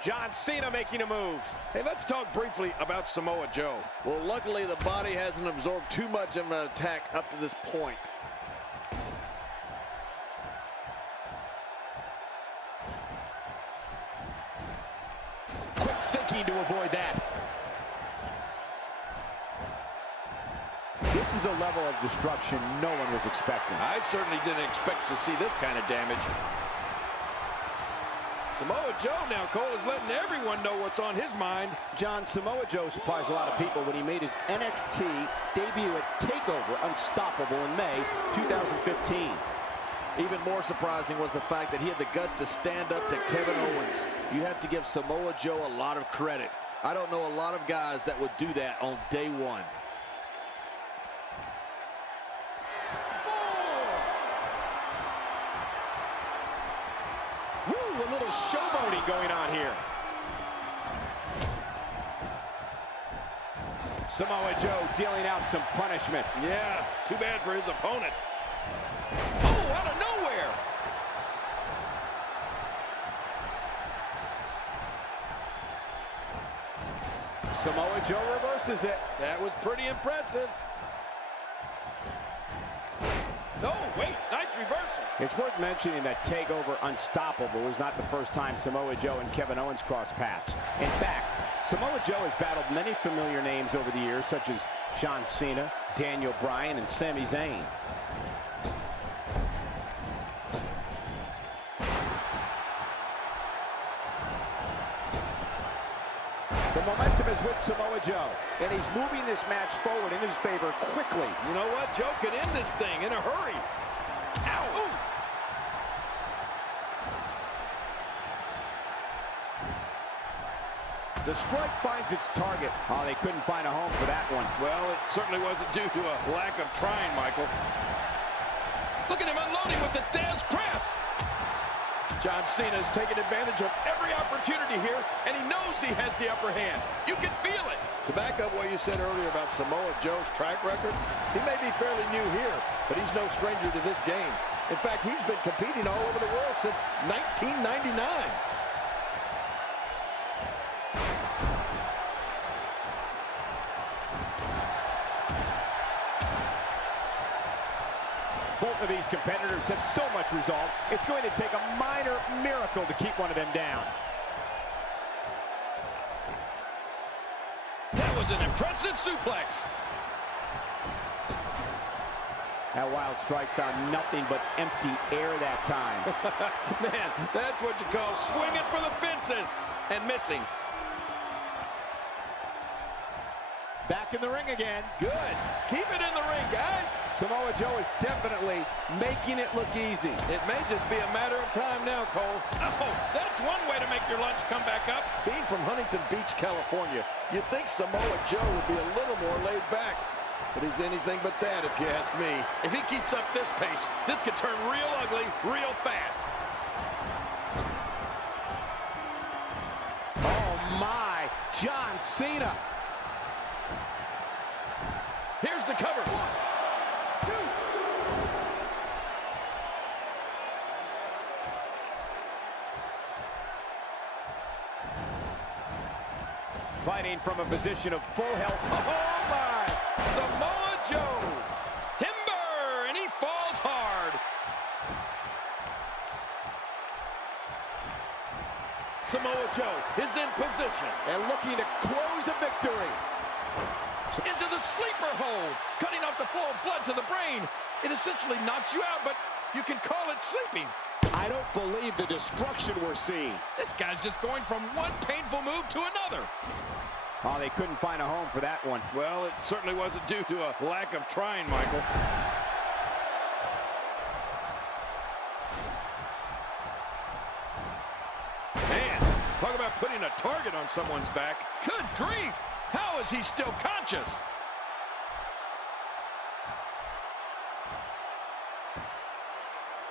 John Cena making a move. Hey, let's talk briefly about Samoa Joe. Well, luckily the body hasn't absorbed too much of an attack up to this point. Quick thinking to avoid that. This is a level of destruction no one was expecting. I certainly didn't expect to see this kind of damage. Samoa Joe now, Cole, is letting everyone know what's on his mind. John, Samoa Joe surprised a lot of people when he made his NXT debut at TakeOver Unstoppable in May 2015. Even more surprising was the fact that he had the guts to stand up to Kevin Owens. You have to give Samoa Joe a lot of credit. I don't know a lot of guys that would do that on day one. Woo, a little showboating going on here. Samoa Joe dealing out some punishment. Yeah, too bad for his opponent. Oh, out of nowhere. Samoa Joe reverses it. That was pretty impressive. Oh, wait, nice reversal. It's worth mentioning that TakeOver Unstoppable was not the first time Samoa Joe and Kevin Owens crossed paths. In fact, Samoa Joe has battled many familiar names over the years, such as John Cena, Daniel Bryan, and Sami Zayn. The momentum is with Samoa Joe, and he's moving this match forward in his favor quickly. You know what? Joe can end this thing in a hurry. Ow! Ooh. The strike finds its target. Oh, they couldn't find a home for that one. Well, it certainly wasn't due to a lack of trying, Michael. Look at him unloading with the Dez press. John Cena has taken advantage of every opportunity here, and he knows he has the upper hand. You can feel it. To back up what you said earlier about Samoa Joe's track record, he may be fairly new here, but he's no stranger to this game. In fact, he's been competing all over the world since 1999. Both of these competitors have so much resolve, it's going to take a minor miracle to keep one of them down. That was an impressive suplex. That wild strike found nothing but empty air that time. Man, that's what you call swinging for the fences and missing. Back in the ring again. Good. Keep it in the ring, guys. Samoa Joe is definitely making it look easy. It may just be a matter of time now, Cole. Oh, that's one way to make your lunch come back up. Being from Huntington Beach, California, you'd think Samoa Joe would be a little more laid back. But he's anything but that, if you ask me. If he keeps up this pace, this could turn real ugly real fast. Oh, my. John Cena. Here's the cover. 1, 2. Fighting from a position of full health. Oh, my. Samoa Joe. Timber, and he falls hard. Samoa Joe is in position And looking to close a victory. Into the sleeper hold, cutting off the flow of blood to the brain. It essentially knocks you out, but you can call it sleeping. I don't believe the destruction we're seeing. This guy's just going from one painful move to another. Oh, they couldn't find a home for that one. Well, it certainly wasn't due to a lack of trying, Michael. Man, talk about putting a target on someone's back. Good grief! How is he still conscious?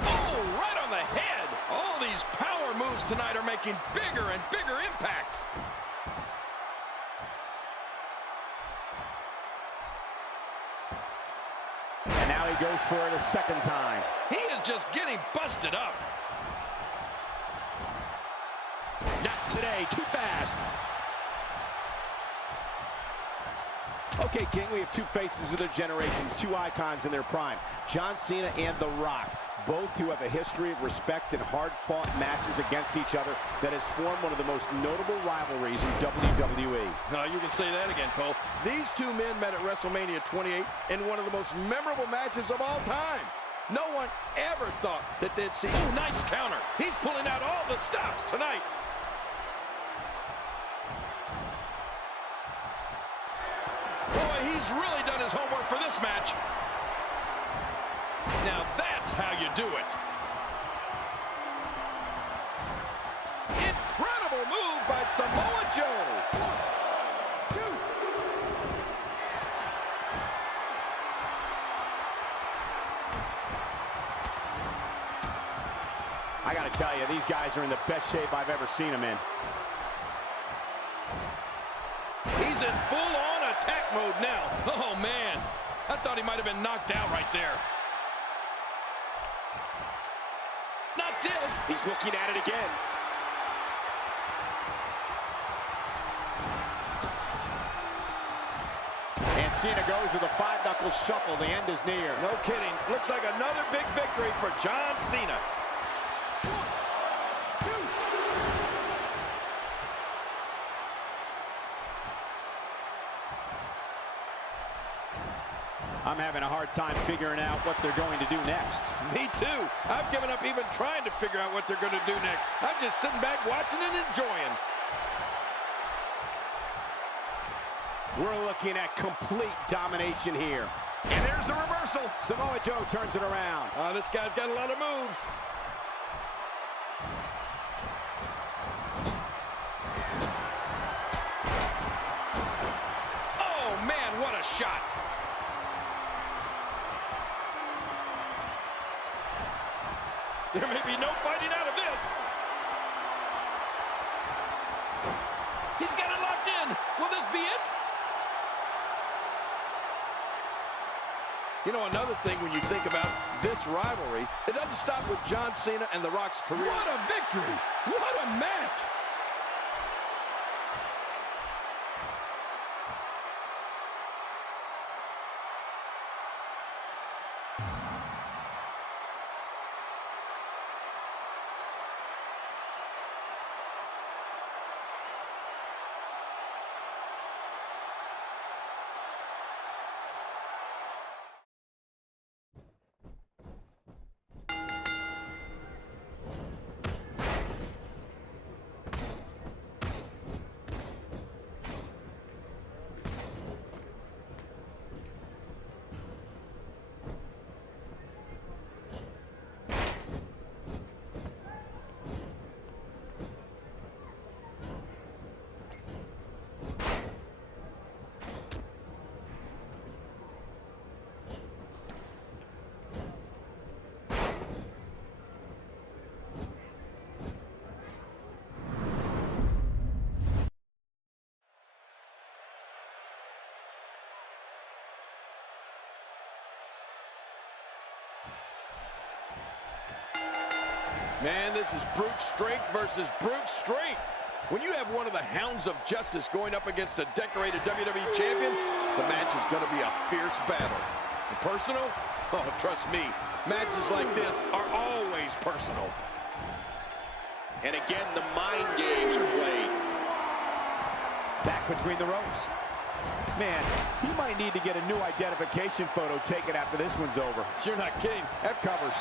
Oh, right on the head! All these power moves tonight are making bigger and bigger impacts. And now he goes for it a second time. He is just getting busted up. Not today. way, too fast. Okay, King, we have two faces of their generations, two icons in their prime, John Cena and The Rock, both who have a history of respect and hard-fought matches against each other that has formed one of the most notable rivalries in WWE. You can say that again, Cole. These two men met at WrestleMania 28 in one of the most memorable matches of all time. No one ever thought that they'd see... Ooh, nice counter. He's pulling out all the stops tonight. Boy, he's really done his homework for this match. Now that's how you do it. Incredible move by Samoa Joe. 1, 2. I got to tell you, these guys are in the best shape I've ever seen them in. He's in full-on attack mode now. Oh, man. I thought he might have been knocked out right there. Not this. He's looking at it again. And Cena goes with a five-knuckle shuffle. The end is near. No kidding. Looks like another big victory for John Cena. 1, 2. I'm having a hard time figuring out what they're going to do next. Me too. I've given up even trying to figure out what they're going to do next. I'm just sitting back watching and enjoying. We're looking at complete domination here. And there's the reversal. Samoa Joe turns it around. This guy's got a lot of moves. Oh, man, what a shot. There may be no fighting out of this. He's got it locked in. Will this be it? You know, another thing when you think about this rivalry, it doesn't stop with John Cena and The Rock's career. What a victory. What a match. Man, this is brute strength versus brute strength. When you have one of the hounds of justice going up against a decorated WWE champion, the match is going to be a fierce battle. And personal? Oh, trust me, matches like this are always personal. And again, the mind games are played. Back between the ropes. Man, he might need to get a new identification photo taken after this one's over. You're not kidding. That covers.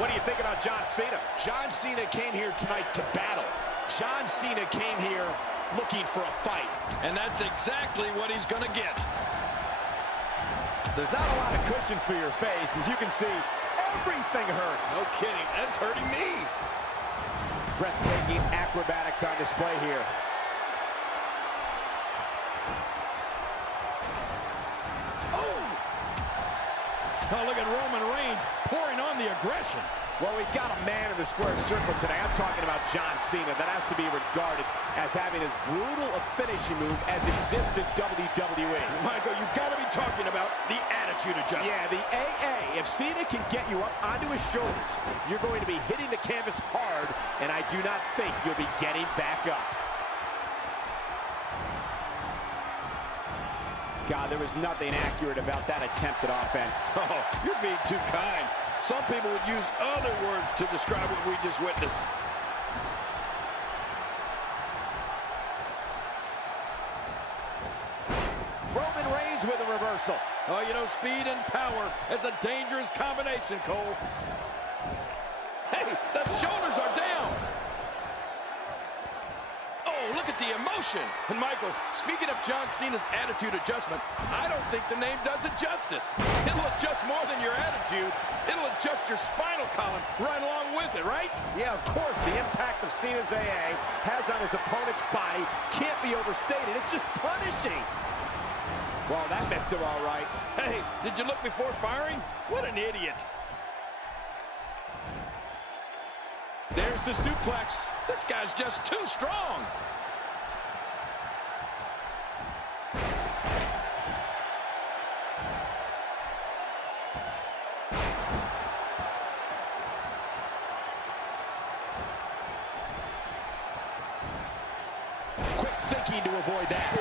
What do you think about John Cena? John Cena came here tonight to battle. John Cena came here looking for a fight. And that's exactly what he's going to get. There's not a lot of cushion for your face. As you can see, everything hurts. No kidding. That's hurting me. Breathtaking acrobatics on display here. Oh, look at Roman Reigns pouring on the aggression. Well, we've got a man in the squared circle today. I'm talking about John Cena. That has to be regarded as having as brutal a finishing move as exists in WWE. Michael, you've got to be talking about the attitude adjustment. Yeah, the AA. If Cena can get you up onto his shoulders, you're going to be hitting the canvas hard, and I do not think you'll be getting back up. God, there was nothing accurate about that attempted offense. Oh, you're being too kind. Some people would use other words to describe what we just witnessed. Roman Reigns with a reversal. Oh, you know, speed and power is a dangerous combination, Cole. Hey, the shoulders are down. Oh, look at the emotion. And Michael, speaking of John Cena's attitude adjustment, I don't think the name does it justice. It'll adjust more than your attitude. It'll adjust your spinal column right along with it, right? Yeah, of course. The impact of Cena's AA has on his opponent's body can't be overstated. It's just punishing. Well, that missed him all right. Hey, did you look before firing? What an idiot. There's the suplex. This guy's just too strong. Quick thinking to avoid that.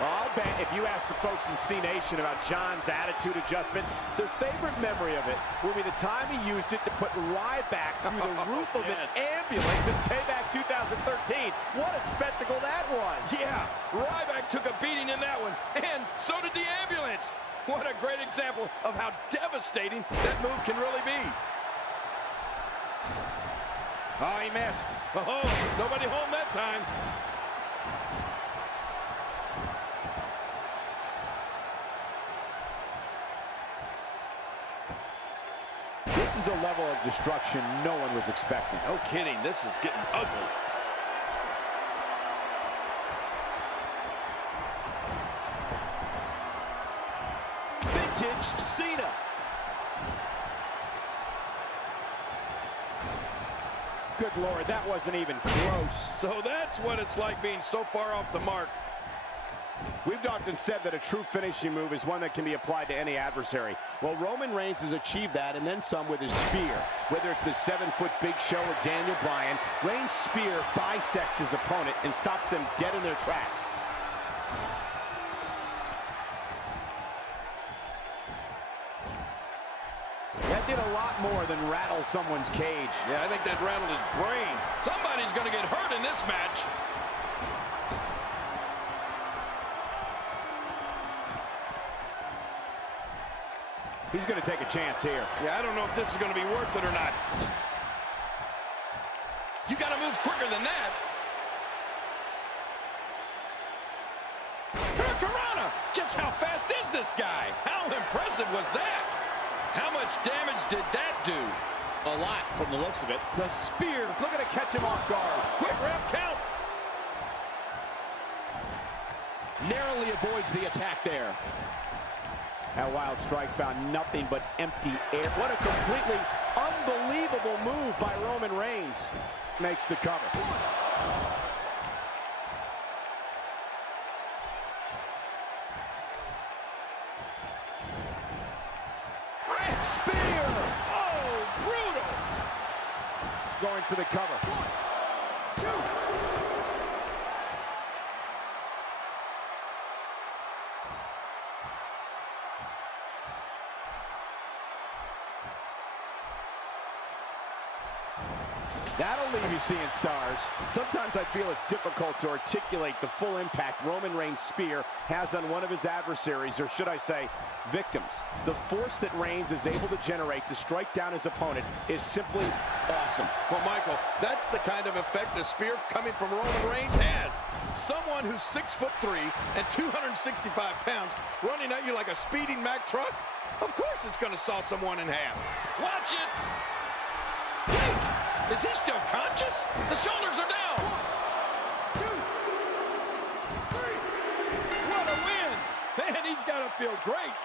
Well, I'll bet if you ask the folks in C Nation about John's attitude adjustment, their favorite memory of it will be the time he used it to put Ryback through the roof of Yes. an ambulance in Payback 2013. What a spectacle that was. Yeah, Ryback took a beating in that one, and so did the ambulance. What a great example of how devastating that move can really be. Oh, he missed. Oh, nobody home that time. This is a level of destruction no one was expecting. No kidding, this is getting ugly. Vintage Cena. Good Lord, that wasn't even close. So that's what it's like being so far off the mark. We've often said that a true finishing move is one that can be applied to any adversary. Well, Roman Reigns has achieved that and then some with his spear. Whether it's the 7-foot Big Show or Daniel Bryan, Reigns' spear bisects his opponent and stops them dead in their tracks. That did a lot more than rattle someone's cage. Yeah, I think that rattled his brain. Somebody's going to get hurt in this match. He's going to take a chance here. Yeah, I don't know if this is going to be worth it or not. You got to move quicker than that. Hurricanrana! Just how fast is this guy? How impressive was that? How much damage did that do? A lot from the looks of it. The spear. Looking to catch him off guard. Quick ref count. Narrowly avoids the attack there. That wild strike found nothing but empty air. What a completely unbelievable move by Roman Reigns. Makes the cover. Spear. Oh, brutal. Going for the cover. 1, 2. That'll leave you seeing stars. Sometimes I feel it's difficult to articulate the full impact Roman Reigns' spear has on one of his adversaries, or should I say, victims. The force that Reigns is able to generate to strike down his opponent is simply awesome. Well, Michael, that's the kind of effect a spear coming from Roman Reigns has. Someone who's 6'3" and 265 pounds running at you like a speeding Mack truck? Of course it's going to saw someone in half. Watch it! Wait! Is he still conscious? The shoulders are down. 1, 2, 3. What a win! Man, he's got to feel great.